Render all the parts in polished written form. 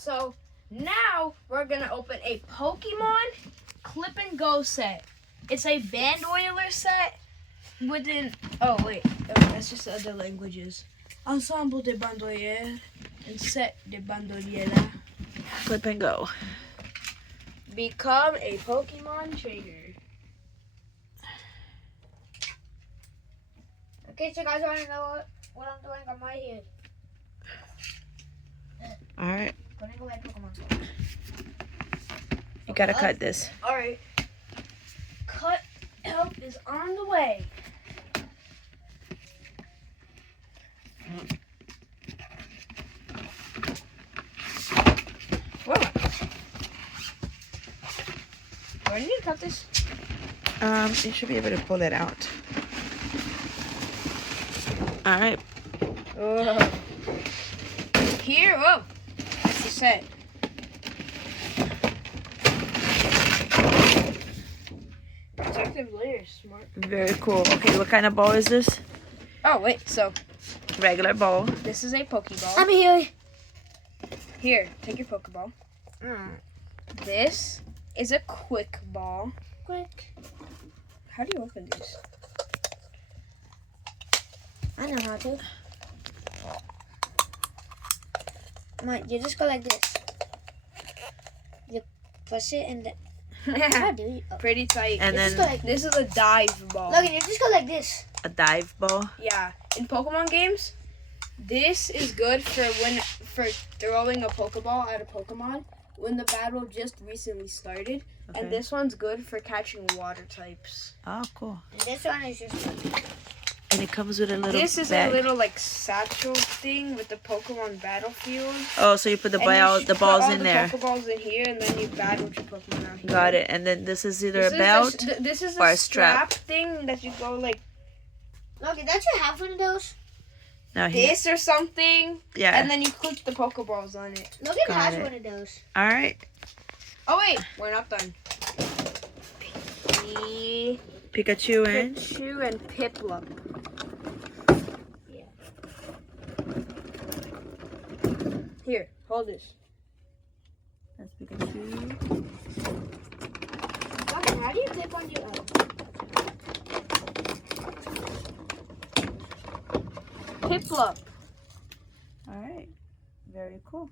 So now we're gonna open a Pokemon Clip and Go set. It's a Bandolier set within. Oh wait, that's just the other languages. Ensemble de Bandolier and set de Bandoliera. Clip and go. Become a Pokemon trainer. Okay, so guys, want to know what I'm doing on my head? All right. Gonna go ahead, Pokemon. You gotta cut this. All right. Cut help is on the way. Whoa. Do I need to cut this? You should be able to pull it out. All right. Oh. Here, whoa. That's the set. Protective layer, smart. Very cool. Okay, what kind of ball is this? Oh, wait, so Regular ball. this is a Pokeball. I'm here. Here, take your Pokeball. This is a Quick Ball. Quick. How do you open these? I know how to. You just go like this. You push it and then. How do you? Oh. Pretty tight. And You just go then like. This is a dive ball. Look, you just go like this. a dive ball. Yeah, in Pokemon games, this is good for throwing a Pokeball at a Pokemon when the battle just recently started. Okay. And this one's good for catching water types. Oh, cool. And this one is just. And it comes with a little This is bag. a little like satchel thing with the Pokemon battlefield. Oh, so you put the And you balls put all in the there. Pokeballs in here, and then you battle with your Pokemon out here. Got it. And then this is either This a is belt. this is or a a strap. thing that you go like Look, don't you have one of those? No, here. this or something, Yeah. and then you click the Pokeballs on it. Logan Got has it. one of those. All right. Oh wait, we're not done. Pikachu and. Pikachu and Piplup. Yeah. Here, hold this. That's Pikachu. Logan, how do you clip on your own? Piplup. All right. Very cool.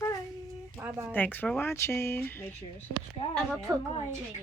Bye. Bye bye. Thanks for watching. Make sure to subscribe. I'm a and Pokemon like. trainer.